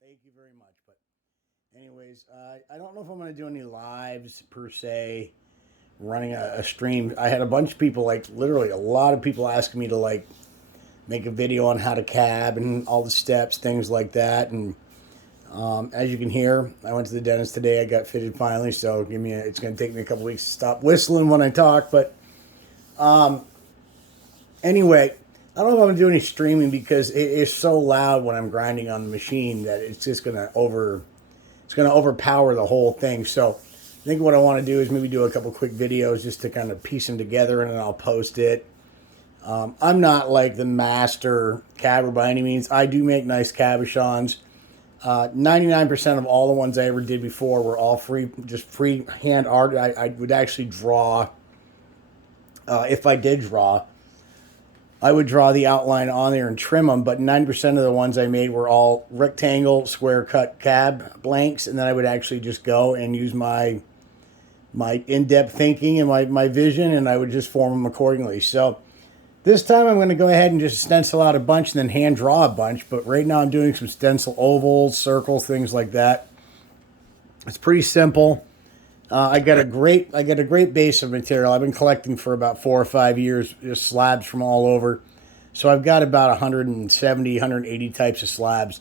Thank you very much. But anyways, I don't know if I'm going to do any lives per se, running a stream. I had a bunch of people, like literally a lot of people asking me to like make a video on how to cab and all the steps, things like that. And as you can hear, I went to the dentist today. I got fitted finally, so it's going to take me a couple weeks to stop whistling when I talk. But anyway, I don't know if I'm going to do any streaming because it is so loud when I'm grinding on the machine that it's just going to overpower the whole thing. So I think what I want to do is maybe do a couple quick videos just to kind of piece them together, and then I'll post it. I'm not like the master cabber by any means. I do make nice cabochons. 99% of all the ones I ever did before were all free, just free hand art. I would actually draw, if I did draw, I would draw the outline on there and trim them, but 90% of the ones I made were all rectangle, square cut cab blanks, and then I would actually just go and use my in-depth thinking and my vision, and I would just form them accordingly. So this time I'm going to go ahead and just stencil out a bunch and then hand draw a bunch, but right now I'm doing some stencil ovals, circles, things like that. It's pretty simple. I got a great base of material. I've been collecting for about 4 or 5 years, just slabs from all over. So I've got about 170, 180 types of slabs.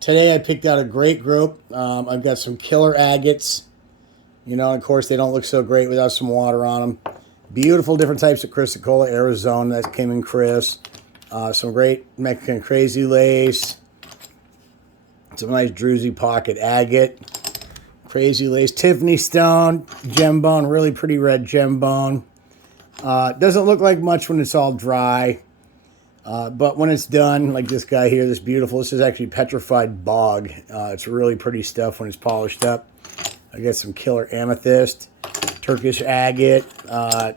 Today I picked out a great group. I've got some killer agates. You know, of course they don't look so great without some water on them. Beautiful different types of Chrysocolla, Arizona, that came in Chris. Some great Mexican crazy lace. Some nice Druzy pocket agate. Crazy lace, Tiffany stone, gem bone, really pretty red gem bone. Doesn't look like much when it's all dry, but when it's done, like this guy here, this is actually petrified bog. It's really pretty stuff when it's polished up. I got some killer amethyst, Turkish agate. I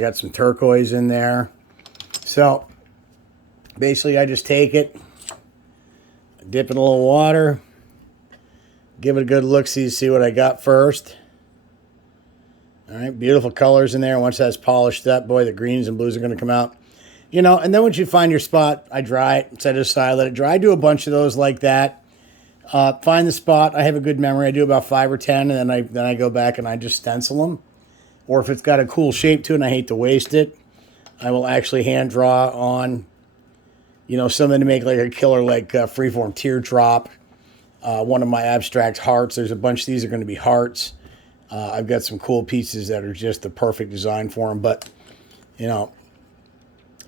got some turquoise in there. So basically, I just take it, dip in a little water. Give it a good look, see what I got first. All right, beautiful colors in there. Once that's polished up, boy, the greens and blues are going to come out. You know, and then once you find your spot, I dry it, set it aside, let it dry. I do a bunch of those like that. Find the spot. I have a good memory. I do about 5 or 10, and then I go back and I just stencil them. Or if it's got a cool shape to it and I hate to waste it, I will actually hand draw on, you know, something to make like a killer, like freeform teardrop. One of my abstract hearts. There's a bunch of these are going to be hearts. I've got some cool pieces that are just the perfect design for them. But, you know,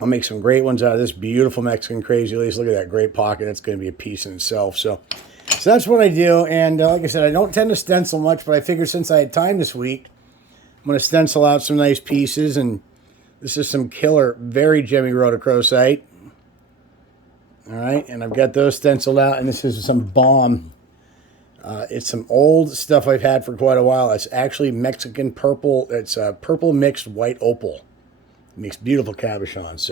I'll make some great ones out of this beautiful Mexican crazy lace. Look at that great pocket. That's going to be a piece in itself. So that's what I do. And like I said, I don't tend to stencil much, but I figured since I had time this week, I'm going to stencil out some nice pieces. And this is some killer, very gemmy rhodochrosite. All right, and I've got those stenciled out, and this is some bomb. It's some old stuff I've had for quite a while. It's actually Mexican purple. It's purple mixed white opal. It makes beautiful cabochons.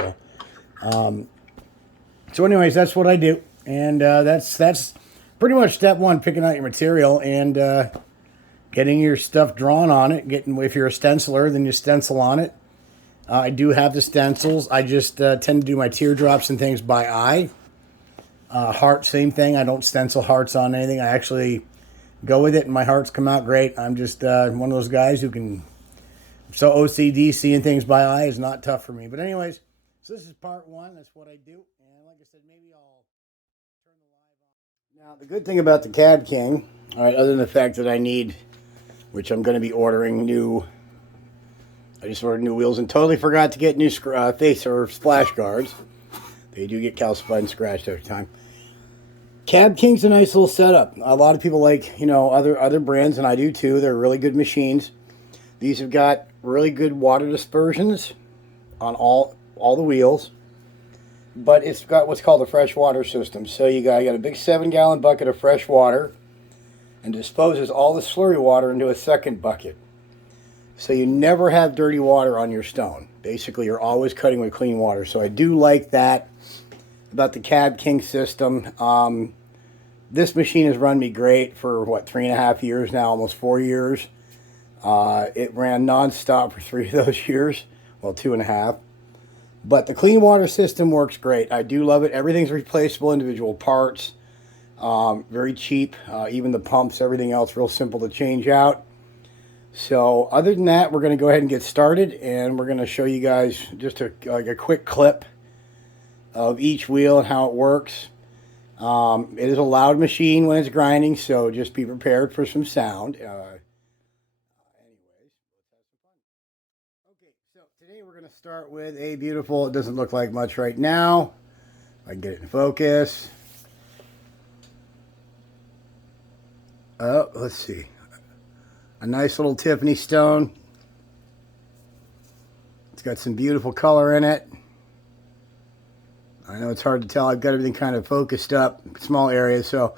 So anyways, that's what I do, and that's pretty much step one: picking out your material and getting your stuff drawn on it. If you're a stenciler, then you stencil on it. I do have the stencils. I just tend to do my teardrops and things by eye. Heart, same thing. I don't stencil hearts on anything. I actually go with it, and my hearts come out great. I'm just one of those guys who can... So OCD, seeing things by eye is not tough for me. But anyways, so this is part one. That's what I do. And like I said, maybe I'll turn the live on. Now, the good thing about the Cad King, all right, other than the fact that I need, which I'm going to be ordering new... I just ordered new wheels and totally forgot to get new face or splash guards. They do get calcified and scratched every time. Cab King's a nice little setup. A lot of people like, you know, other brands, and I do too. They're really good machines. These have got really good water dispersions on all the wheels. But it's got what's called a fresh water system. So you got a big 7-gallon bucket of fresh water and disposes all the slurry water into a second bucket. So you never have dirty water on your stone. Basically, you're always cutting with clean water. So I do like that about the Cab King system. This machine has run me great for, 3.5 years now, almost 4 years. It ran nonstop for 3 of those years. Well, 2.5. But the clean water system works great. I do love it. Everything's replaceable, individual parts. Very cheap. Even the pumps, everything else, real simple to change out. So other than that, we're going to go ahead and get started, and we're going to show you guys just like a quick clip of each wheel and how it works. It is a loud machine when it's grinding, so just be prepared for some sound. Anyways, let's have some fun. Okay, so today we're going to start with a beautiful, it doesn't look like much right now. If I can get it in focus. Oh, let's see. A nice little Tiffany stone. It's got some beautiful color in it. I know it's hard to tell. I've got everything kind of focused up, small areas. So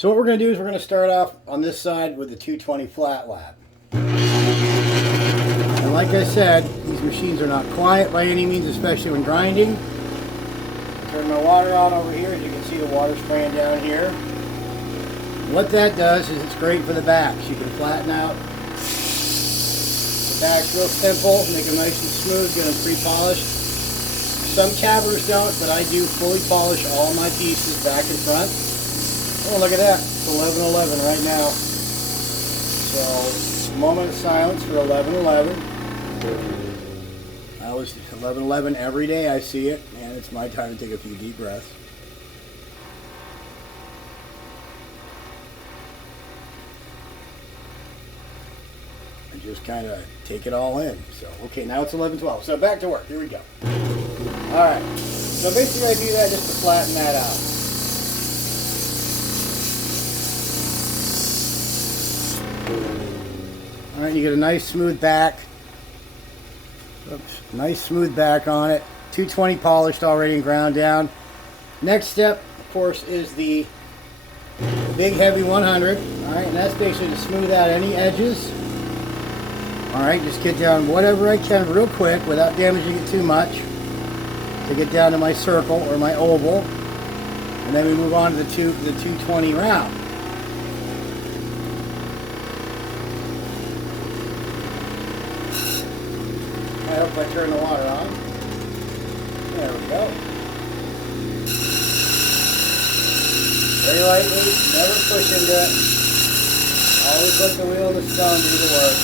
what we're going to do is we're going to start off on this side with the 220 flat lap. And like I said, these machines are not quiet by any means, especially when grinding. I turn my water on over here. As you can see, the water spraying down here. What that does is it's great for the backs. You can flatten out the backs real simple, make them nice and smooth, get them pre-polished. Some cabbers don't, but I do fully polish all my pieces back and front. Oh, look at that. It's 11:11 right now. So, moment of silence for 11:11. I was 11:11 every day. I see it, and it's my time to take a few deep breaths. And just kind of take it all in. So, okay, now it's 11:12. So back to work. Here we go. Alright, so basically I do that just to flatten that out. Alright, you get a nice smooth back. Oops, nice smooth back on it. 220 polished already and ground down. Next step, of course, is the big heavy 100. Alright, and that's basically to smooth out any edges. Alright, just get down whatever I can real quick without damaging it too much. To get down to my circle or my oval, and then we move on to the 220 round. I hope I turn the water on. There we go. Very lightly, never push into it. Always let the wheel and the stone do the work.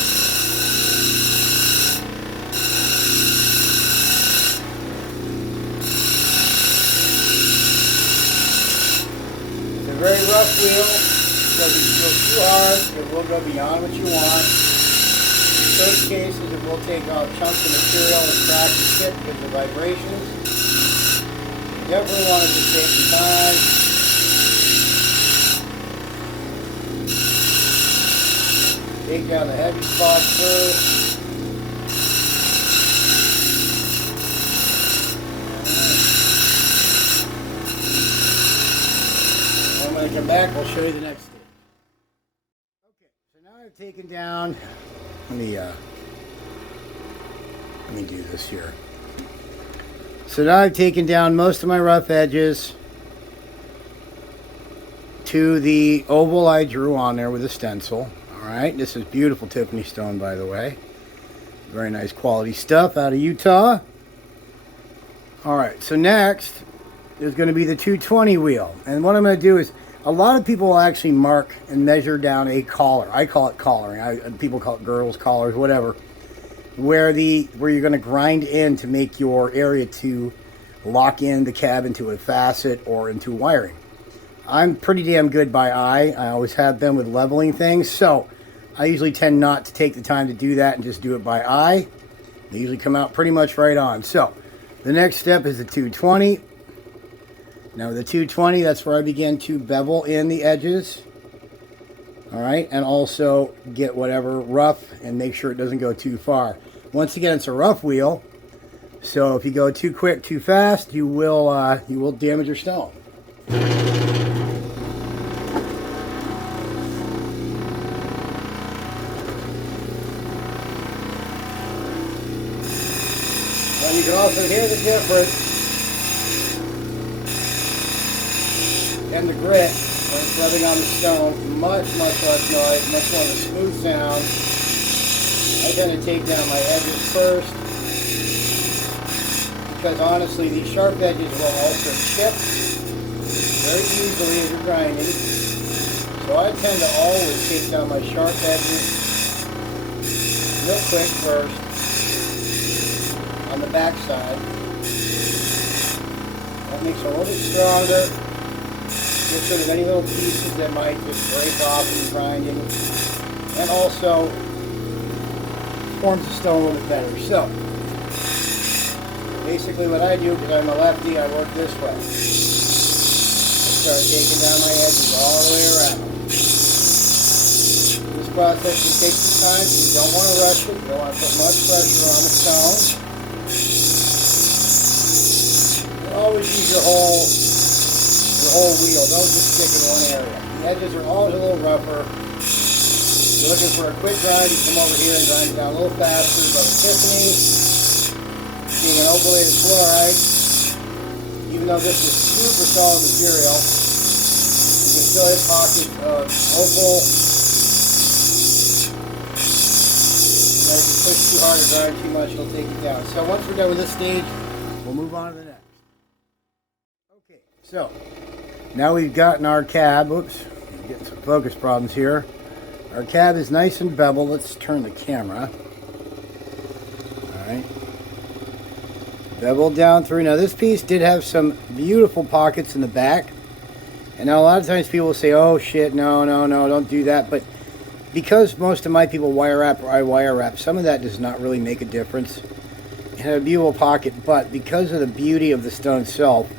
Very rough wheel, because if you go too hard, it will go beyond what you want. In certain cases, it will take off chunks of material and crack the chip because of vibrations. You definitely want to just take some time. Take down the heavy spots first. When I come back, we'll show you the next step. Okay, so now I've taken down, let me do this here. So now I've taken down most of my rough edges to the oval I drew on there with a stencil. Alright, this is beautiful Tiffany stone, by the way. Very nice quality stuff out of Utah. Alright, so next is going to be the 220 wheel. And what I'm going to do is, a lot of people will actually mark and measure down a collar. I call it collaring. People call it girls' collars, whatever. Where you're going to grind in to make your area to lock in the cab into a facet or into wiring. I'm pretty damn good by eye. I always have been with leveling things. So I usually tend not to take the time to do that and just do it by eye. They usually come out pretty much right on. So the next step is the 220. Now the 220, that's where I begin to bevel in the edges. Alright, and also get whatever rough and make sure it doesn't go too far. Once again, it's a rough wheel, so if you go too quick, too fast, you will damage your stone. And you can also hear the difference in the grit when it's rubbing on the stone. Much less noise, much more of a smooth sound. I tend to take down my edges first, because honestly these sharp edges will also chip very easily as you're grinding. So I tend to always take down my sharp edges real quick first on the back side. That makes it a little bit stronger. Get rid of any little pieces that might just break off in grinding. And also forms the stone a little bit better. So basically what I do, because I'm a lefty, I work this way. I start taking down my edges all the way around. This process can take some time, so you don't want to rush it. You don't want to put much pressure on the stone. And always use your whole wheel. Don't just stick in one area. The edges are always a little rougher. If you're looking for a quick grind, you come over here and grind it down a little faster. But with Tiffany, being an opalated fluorite, even though this is super solid material, you can still hit pockets of opal. And if you push too hard or grind too much, it'll take it down. So once we're done with this stage, we'll move on to the next. Okay, so now we've gotten our cab. Oops, getting some focus problems here. Our cab is nice and beveled. Let's turn the camera. All right. Beveled down through. Now this piece did have some beautiful pockets in the back. And now a lot of times people will say, oh shit, no, don't do that. But because most of my people wire wrap or I wire wrap, some of that does not really make a difference. It had a beautiful pocket, but because of the beauty of the stone itself,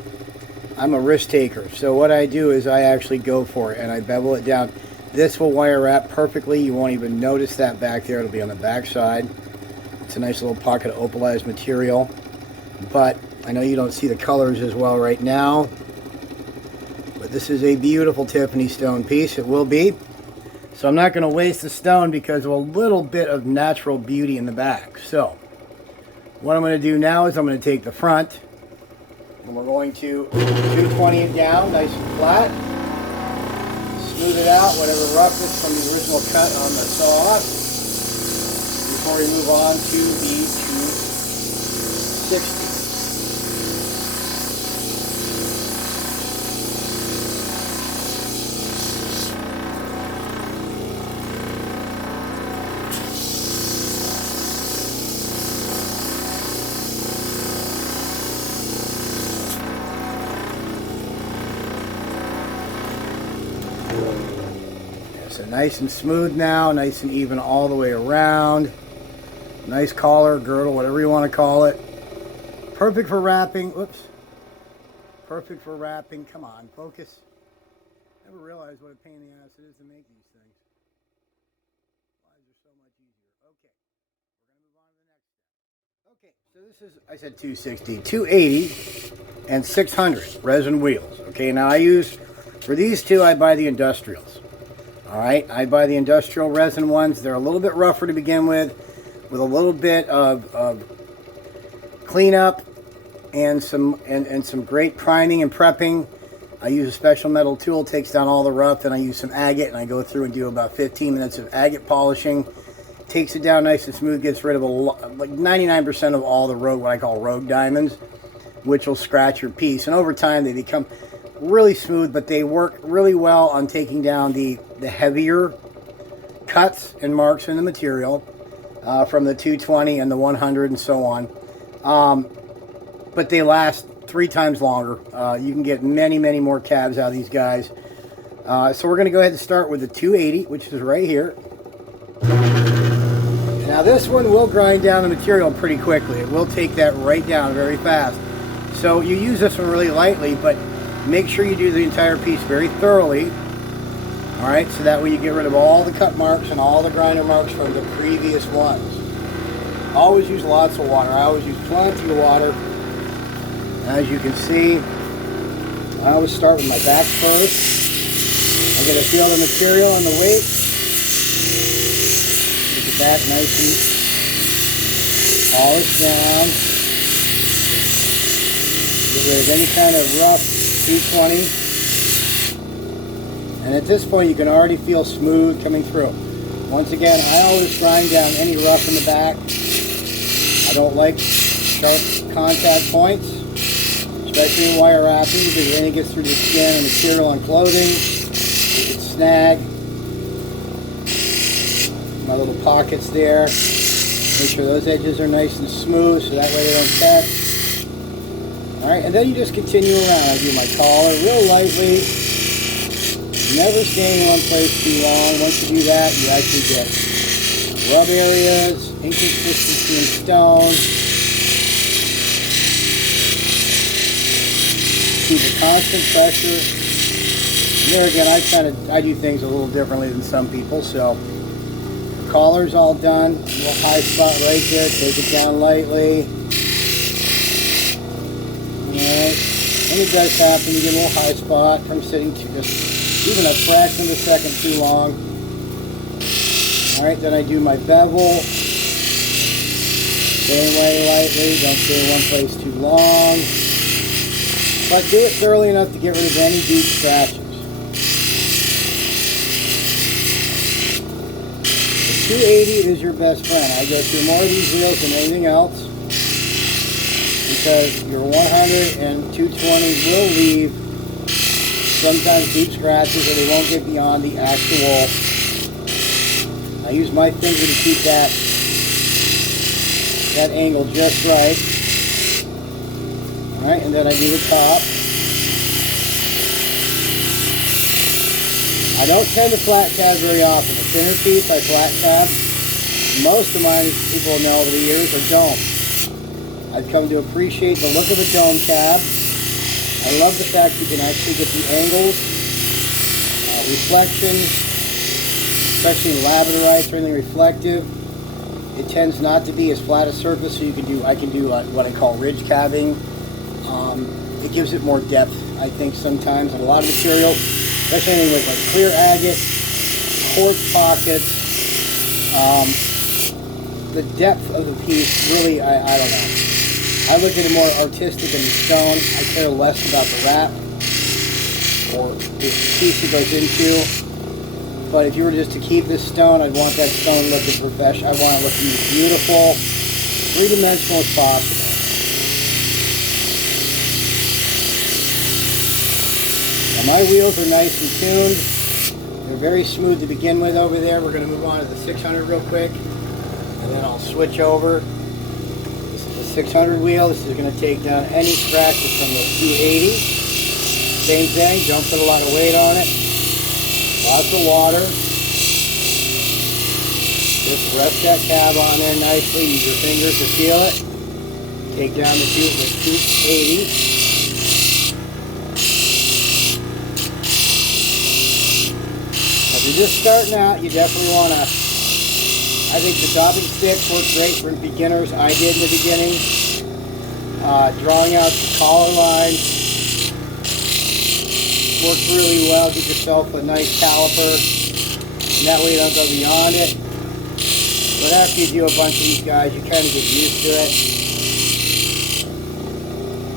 I'm a risk taker. So what I do is I actually go for it and I bevel it down. This will wire wrap perfectly. You won't even notice that back there. It'll be on the back side. It's a nice little pocket of opalized material. But I know you don't see the colors as well right now. But this is a beautiful Tiffany stone piece. It will be. So I'm not going to waste the stone because of a little bit of natural beauty in the back. So what I'm going to do now is I'm going to take the front and we're going to 220 it down nice and flat. Smooth it out, whatever roughness from the original cut on the saw, before we move on to the 260. So nice and smooth now, nice and even all the way around. Nice collar, girdle, whatever you want to call it. Perfect for wrapping. Whoops. Perfect for wrapping. Come on, focus. Never realized what a pain in the ass it is to make these things. Lives are so much easier. Okay, we're going to move on to the next step. Okay, so this is, I said 260, 280, and 600 resin wheels. Okay, now I use, for these two, I buy the industrials. Alright, I buy the industrial resin ones. They're a little bit rougher to begin with a little bit of cleanup and some great priming and prepping. I use a special metal tool, takes down all the rough, then I use some agate and I go through and do about 15 minutes of agate polishing. Takes it down nice and smooth, gets rid of like 99% of all the rogue, what I call rogue diamonds, which will scratch your piece. And over time they become really smooth, but they work really well on taking down the heavier cuts and marks in the material from the 220 and the 100 and so on. But they last 3 times longer. You can get many more cabs out of these guys. So we're going to go ahead and start with the 280, which is right here. Now this one will grind down the material pretty quickly. It will take that right down very fast. So you use this one really lightly, but make sure you do the entire piece very thoroughly. Alright, so that way you get rid of all the cut marks and all the grinder marks from the previous ones. Always use lots of water. I always use plenty of water. As you can see, I always start with my back first. I'm going to feel the material and the weight. Get the back nice and polished down. Get rid of any kind of rough 220. And at this point you can already feel smooth coming through. Once again, I always grind down any rough in the back. I don't like sharp contact points. especially in wire wrapping, because when it gets through the skin and material on clothing, it can snag. My little pockets there. Make sure those edges are nice and smooth so that way they don't catch. Alright, and then you just continue around. I do my collar real lightly. Never staying in one place too long. Once you do that, you actually get rub areas, inconsistency in stone. Keep a constant pressure. And there again, I do things a little differently than some people, so collar's all done. A little high spot right there. Take it down lightly. Alright. And it does happen. You get a little high spot from sitting just even a fraction of a second too long. Alright, then I do my bevel. Same way lightly. Don't stay in one place too long. But do it thoroughly enough to get rid of any deep scratches. 280 is your best friend. I go through more of these wheels than anything else because your 100 and 220 will leave sometimes deep scratches or they won't get beyond the actual. I use my finger to keep that angle just right. Alright, and then I do the top. I don't tend to flat tab very often. A thinner piece I flat tab. Most of mine, people know over the years, are dome. I've come to appreciate the look of a dome tab. I love the fact you can actually get the angles, reflection, especially in labradorite or anything reflective. It tends not to be as flat a surface, so I can do what I call ridge cabbing. It gives it more depth, I think, sometimes. And a lot of materials, especially anything with like clear agate, quartz pockets, the depth of the piece really, I don't know. I look at it more artistic in the stone. I care less about the wrap or the piece it goes into. But if you were just to keep this stone, I'd want that stone looking professional. I want it looking as beautiful, three-dimensional as possible. Now my wheels are nice and tuned. They're very smooth to begin with over there. We're going to move on to the 600 real quick. And then I'll switch over. This is a 600 wheel. This is going to take down any scratches from the 280. Same thing. Don't put a lot of weight on it. Lots of water. Just rest that cab on there nicely. Use your fingers to feel it. Take down the 280. If you're just starting out, you definitely want to, I think the chopping stick works great for beginners. I did in the beginning. Drawing out the collar line works really well. Get yourself a nice caliper, and that way you don't go beyond it. But after you do a bunch of these guys, you kind of get used to it.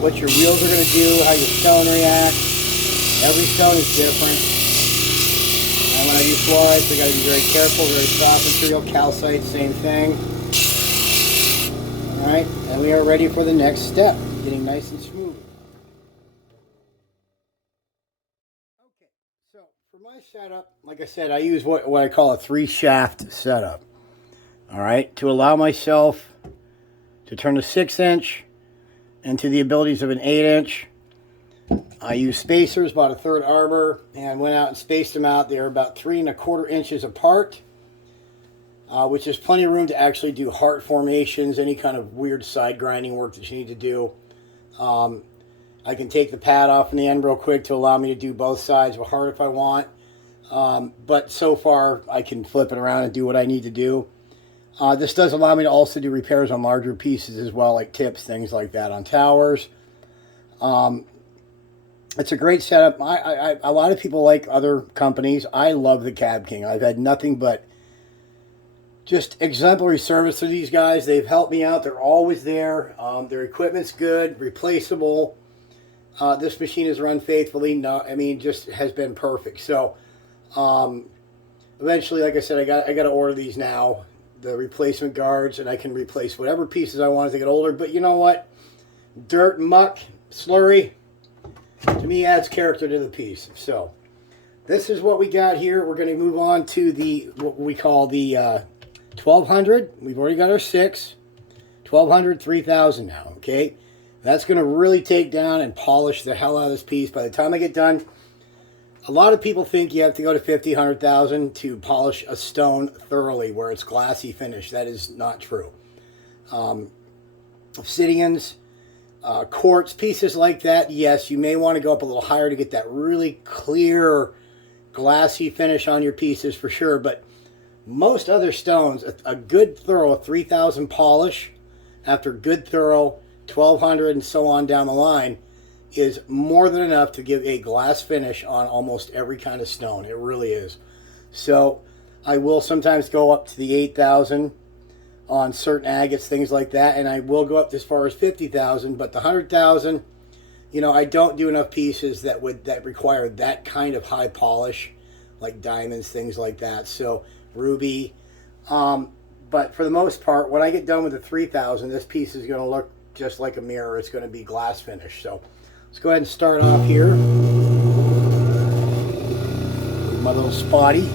What your wheels are going to do, how your stone reacts. Every stone is different. And when I do fluorides, I got to be very careful. Very soft material, calcite, same thing. All right, and we are ready for the next step, getting nice and smooth. Okay, so for my setup, like I said, I use what I call a 3-shaft setup. All right, to allow myself to turn a 6-inch into the abilities of an 8-inch. I used spacers, bought a 3rd arbor, and went out and spaced them out. They're about 3 1/4 inches apart, which is plenty of room to actually do heart formations, any kind of weird side grinding work that you need to do. I can take the pad off in the end real quick to allow me to do both sides of a heart if I want. But so far, I can flip it around and do what I need to do. This does allow me to also do repairs on larger pieces as well, like tips, things like that on towers. It's a great setup. A lot of people like other companies. I love the Cab King. I've had nothing but just exemplary service to these guys. They've helped me out. They're always there. Their equipment's good, replaceable. This machine is run faithfully. No, I mean, just has been perfect. So, eventually, like I said, I got to order these now, the replacement guards, and I can replace whatever pieces I want as they get older. But you know what? Dirt, muck, slurry, to me, adds character to the piece. So this is what we got here. We're going to move on to the what we call the 1200. We've already got our 6. 1200, 3000 now, okay? That's going to really take down and polish the hell out of this piece. By the time I get done, a lot of people think you have to go to 50, 100,000 to polish a stone thoroughly where it's glassy finish. That is not true. Obsidians, quartz, pieces like that, yes, you may want to go up a little higher to get that really clear, glassy finish on your pieces for sure. But most other stones, a good thorough 3000 polish after good thorough 1200 and so on down the line is more than enough to give a glass finish on almost every kind of stone. It really is. So I will sometimes go up to the 8000 on certain agates, things like that, and I will go up as far as 50,000, but the 100,000, you know, I don't do enough pieces that require that kind of high polish, like diamonds, things like that. So ruby, but for the most part, when I get done with the 3,000, this piece is going to look just like a mirror. It's going to be glass finish. So let's go ahead and start off here with my little spotty.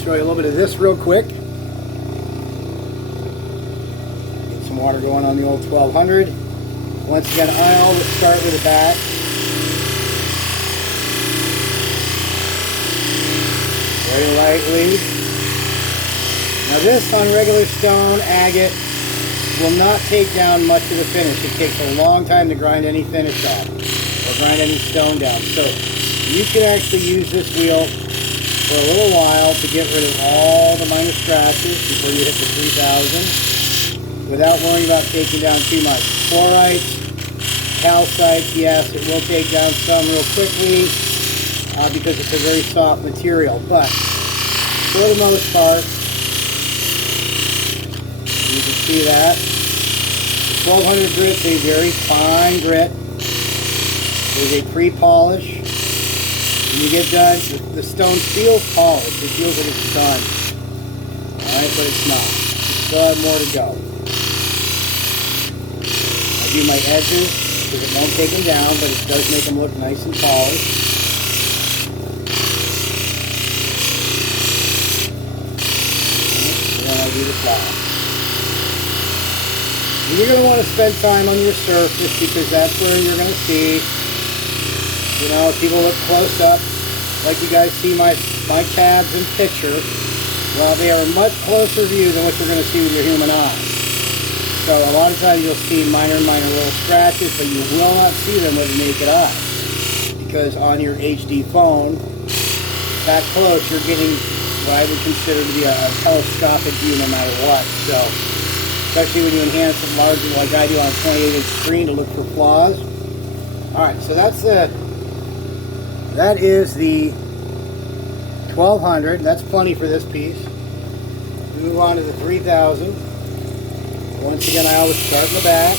Show you a little bit of this real quick. Get some water going on the old 1200. Once again, I always start with the back. Very lightly. Now this on regular stone agate will not take down much of the finish. It takes a long time to grind any finish off or grind any stone down. So you can actually use this wheel for a little while to get rid of all the minor scratches before you hit the 3000 without worrying about taking down too much. Fluorites, calcites, yes, it will take down some real quickly because it's a very soft material, but for the most part, you can see that the 1200 grit's a very fine grit. There's a pre-polish. When you get done, the stone feels polished. It feels like it's done. Alright, but it's not. You still have more to go. I do my edges because it won't take them down, but it does make them look nice and polished. And then I do the top. And you're going to want to spend time on your surface because that's where you're going to see. You know, people look close up, like you guys see my cabs in picture. Well, they are a much closer view than what you're going to see with your human eye. So a lot of times you'll see minor little scratches, but you will not see them with the naked eye. Because on your HD phone, that close, you're getting what I would consider to be a telescopic view no matter what. So, especially when you enhance it largely like I do on a 28-inch screen to look for flaws. Alright, so that is the 1200. That's plenty for this piece. Move on to the 3000. Once again, I always start in the back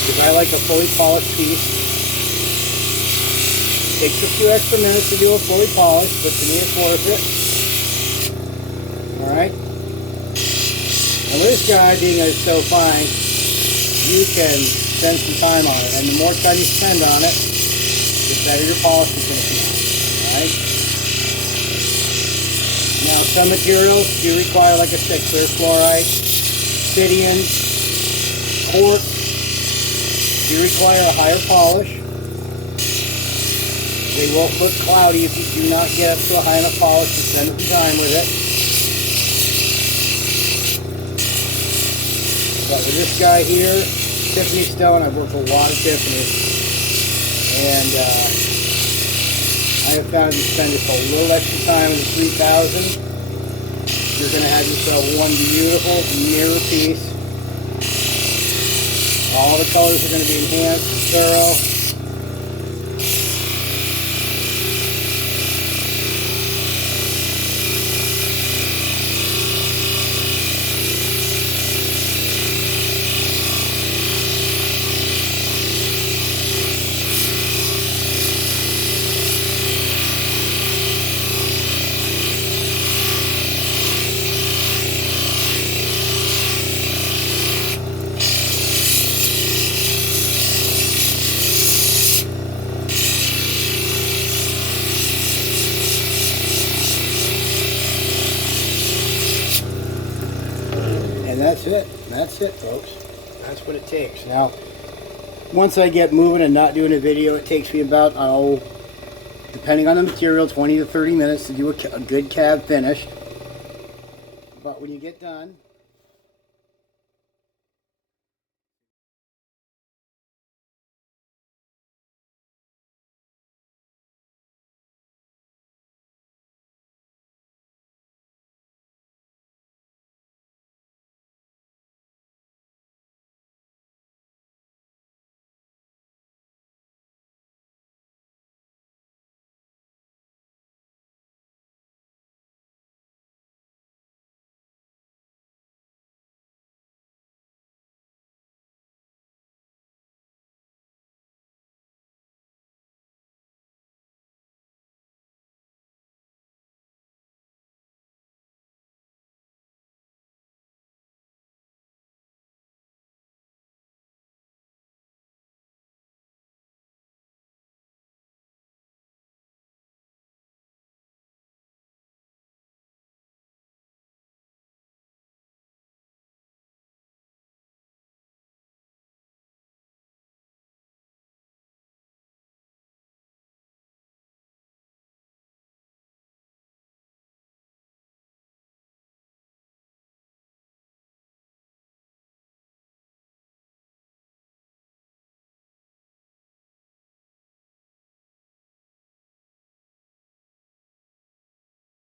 because I like a fully polished piece. Takes a few extra minutes to do a fully polished, but to me it's worth it. Alright. And with this guy being so fine, you can spend some time on it, and the more time you spend on it, the better your polish is going to come out. Alright? Now, some materials do require, like I said, clear fluorite, obsidian, quartz do require a higher polish. They will look cloudy if you do not get up to a high enough polish to spend some time with it. But with this guy here, Tiffany stone, I've worked with a lot of Tiffany, and I have found if you spend just a little extra time with the 3000, you're going to have yourself one beautiful mirror piece. All the colors are going to be enhanced and thorough. that's it, folks. That's what it takes. Now, once I get moving and not doing a video, it takes me about, depending on the material, 20 to 30 minutes to do a good cab finish. But when you get done,